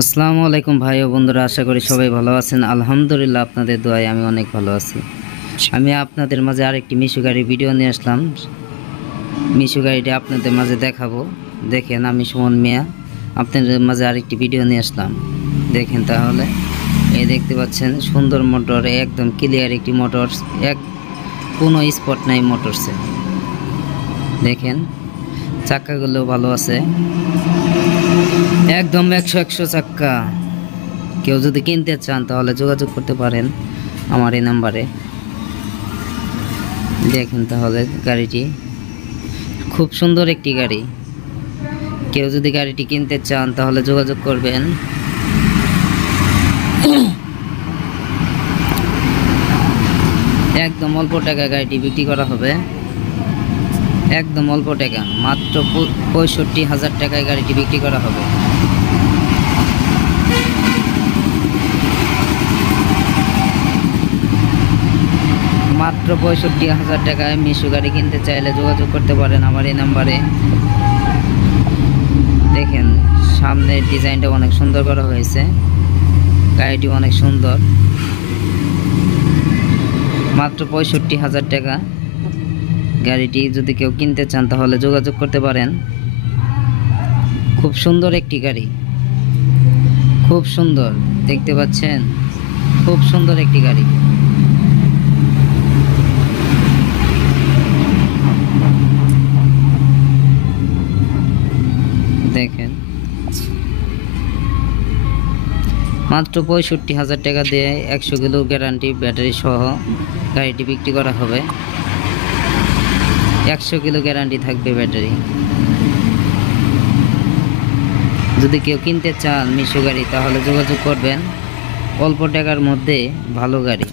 আসসালামু আলাইকুম ভাই ও বন্ধুরা, আশা করি সবাই ভালো আছেন। আলহামদুলিল্লাহ, আপনাদের দোয়ায় আমি অনেক ভালো আছি। আমি আপনাদের মাঝে আরেকটি মিশু গাড়ির ভিডিও নিয়ে আসলাম। মিশু গাড়িটি আপনাদের মাঝে দেখাবো। দেখেন, আমি সুমন মিয়া আপনাদের মাঝে আরেকটি ভিডিও নিয়ে আসলাম। দেখেন তাহলে, এই দেখতে পাচ্ছেন সুন্দর মোটর, একদম ক্লিয়ার একটি মোটর, কোনো স্পট নাই মোটরসে। দেখেন চাক্কাগুলো ভালো আছে, একদম 100 চাক্কা। কেউ যদি কিনতে চান তাহলে যোগাযোগ করতে পারেন আমার এই নাম্বারে। দেখেন তাহলে, গাড়িটি খুব সুন্দর একটি গাড়ি। কেউ যদি গাড়িটি কিনতে চান তাহলে যোগাযোগ করবেন। একদম অল্প টাকা গাড়িটি বিক্রি করা হবে, একদম অল্প টাকা, মাত্র 65,000 টাকায় গাড়িটি বিক্রি করা হবে। মাত্র 65,000 টাকায় মিশু গাড়ি কিনতে চাইলে যোগাযোগ করতে পারেন আমার এই নাম্বারে। দেখেন সামনের ডিজাইনটা অনেক সুন্দর করা হয়েছে, গাড়িটি অনেক সুন্দর। মাত্র 65,000 টাকা গাড়িটি যদি কেউ কিনতে চান তাহলে যোগাযোগ করতে পারেন। খুব সুন্দর একটি গাড়ি, খুব সুন্দর, দেখতে পাচ্ছেন, খুব সুন্দর একটি গাড়ি। দেখেন মাত্র 65,000 টাকা দিয়ে 100 কিলো গ্যারান্টি ব্যাটারি সহ গাড়িটি বিক্রি করা হবে। 100 কিলো গ্যারান্টি থাকবে ব্যাটারি। যদি কেউ কিনতে চান মিশু গাড়ি তাহলে যোগাযোগ করবেন। অল্প টাকার মধ্যে ভালো গাড়ি।